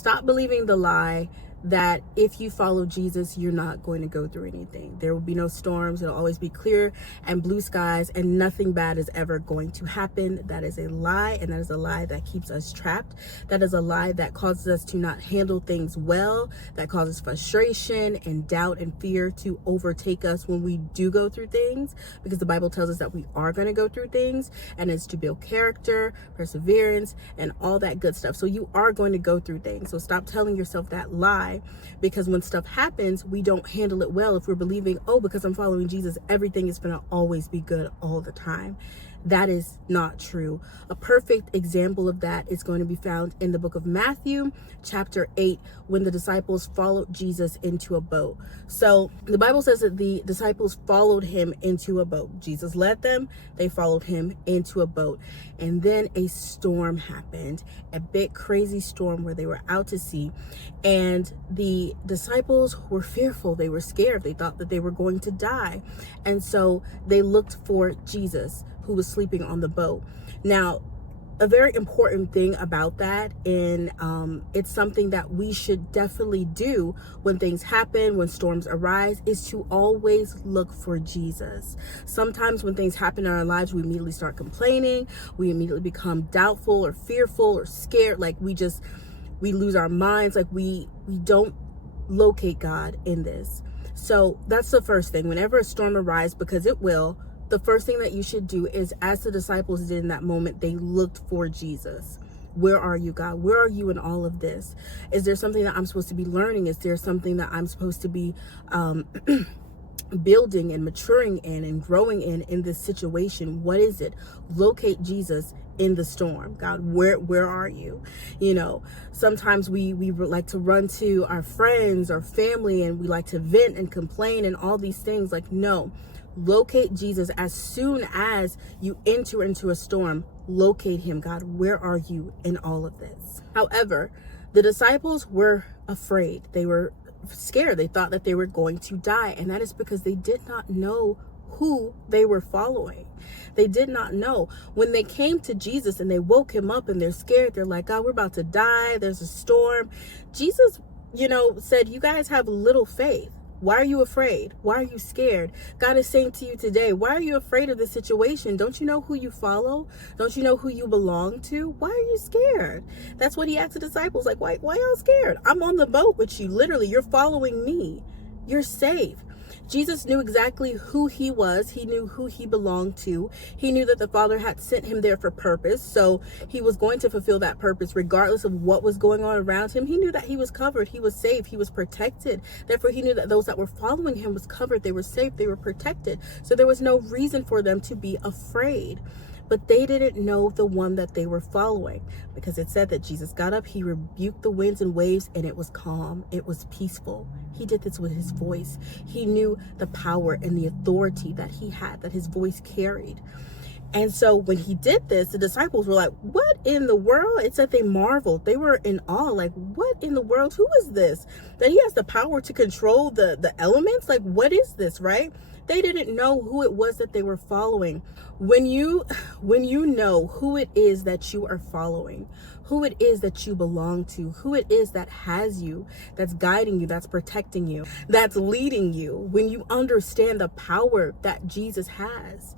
Stop believing the lie that if you follow Jesus, you're not going to go through anything. There will be no storms. It'll always be clear and blue skies, and nothing bad is ever going to happen. That is a lie, and that is a lie that keeps us trapped. That is a lie that causes us to not handle things well, that causes frustration and doubt and fear to overtake us when we do go through things, because the Bible tells us that we are going to go through things, and it's to build character, perseverance, and all that good stuff. So you are going to go through things. So stop telling yourself that lie, because when stuff happens, we don't handle it well if we're believing, oh, because I'm following Jesus, everything is going to always be good all the time. That is not true. A perfect example of that is going to be found in the book of Matthew, chapter 8, when the disciples followed Jesus into a boat. So the Bible says that the disciples followed him into a boat. Jesus led them, they followed him into a boat. And then a storm happened, a big crazy storm where they were out to sea. And the disciples were fearful. They were scared. They thought that they were going to die. And so they looked for Jesus, who was sleeping on the boat. Now, a very important thing about that, and it's something that we should definitely do when things happen, when storms arise, is to always look for Jesus. Sometimes when things happen in our lives, we immediately start complaining. We immediately become doubtful or fearful or scared. Like we lose our minds. Like we don't locate God in this. So that's the first thing. Whenever a storm arises, because it will, the first thing that you should do is, as the disciples did in that moment, they looked for Jesus. Where are you, God? Where are you in all of this? Is there something that I'm supposed to be learning? Is there something that I'm supposed to be building and maturing in and growing in this situation? What is it? Locate Jesus in the storm. God, where are you? You know, sometimes we like to run to our friends or family, and we like to vent and complain and all these things. Like, no. Locate Jesus as soon as you enter into a storm. Locate him. God, where are you in all of this? However, the disciples were afraid. They were scared. They thought that they were going to die. And that is because they did not know who they were following. They did not know. When they came to Jesus and they woke him up and they're scared, they're like, God, we're about to die. There's a storm. Jesus, said, you guys have little faith. Why are you afraid? Why are you scared? God is saying to you today, why are you afraid of this situation? Don't you know who you follow? Don't you know who you belong to? Why are you scared? That's what he asked the disciples. Like, why y'all scared? I'm on the boat with you. Literally, you're following me. You're safe. Jesus knew exactly who he was. He knew who he belonged to. He knew that the Father had sent him there for purpose. So he was going to fulfill that purpose regardless of what was going on around him. He knew that he was covered. He was safe. He was protected. Therefore, he knew that those that were following him was covered. They were safe. They were protected. So there was no reason for them to be afraid. But they didn't know the one that they were following, because it said that Jesus got up, he rebuked the winds and waves, and it was calm. It was peaceful. He did this with his voice. He knew the power and the authority that he had, that his voice carried. And so when he did this, the disciples were like, what in the world? It said they marveled. They were in awe. Like, what in the world? Who is this? That he has the power to control the elements? Like, what is this, right? They didn't know who it was that they were following. When you know who it is that you are following, who it is that you belong to, who it is that has you, that's guiding you, that's protecting you, that's leading you, when you understand the power that Jesus has,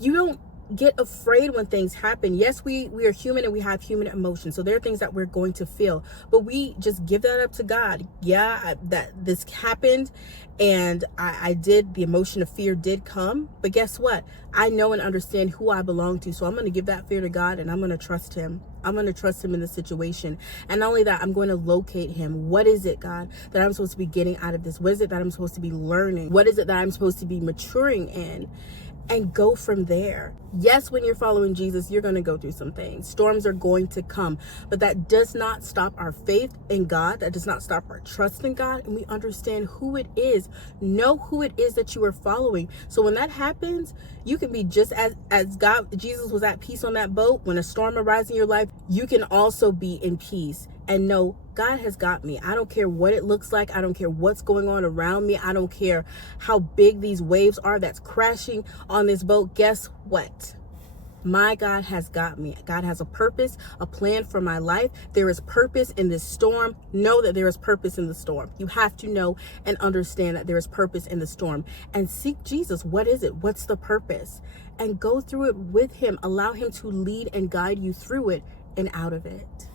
you don't get afraid when things happen. Yes, we are human and we have human emotions. So there are things that we're going to feel, but we just give that up to God. Yeah, that this happened and I did, the emotion of fear did come, but guess what? I know and understand who I belong to. So I'm going to give that fear to God and I'm going to trust him. I'm going to trust him in the situation. And not only that, I'm going to locate him. What is it, God, that I'm supposed to be getting out of this? What is it that I'm supposed to be learning? What is it that I'm supposed to be maturing in? And go from there. Yes, when you're following Jesus, you're going to go through some things. Storms are going to come, but that does not stop our faith in God. That does not stop our trust in God. And we understand who it is. Know who it is that you are following. So when that happens, you can be just as Jesus was at peace on that boat. When a storm arises in your life, you can also be in peace and know God has got me. I don't care what it looks like. I don't care what's going on around me. I don't care how big these waves are that's crashing on this boat. Guess what? My God has got me. God has a purpose, a plan for my life. There is purpose in this storm. Know that there is purpose in the storm. You have to know and understand that there is purpose in the storm, and seek Jesus. What is it? What's the purpose? And go through it with him. Allow him to lead and guide you through it and out of it.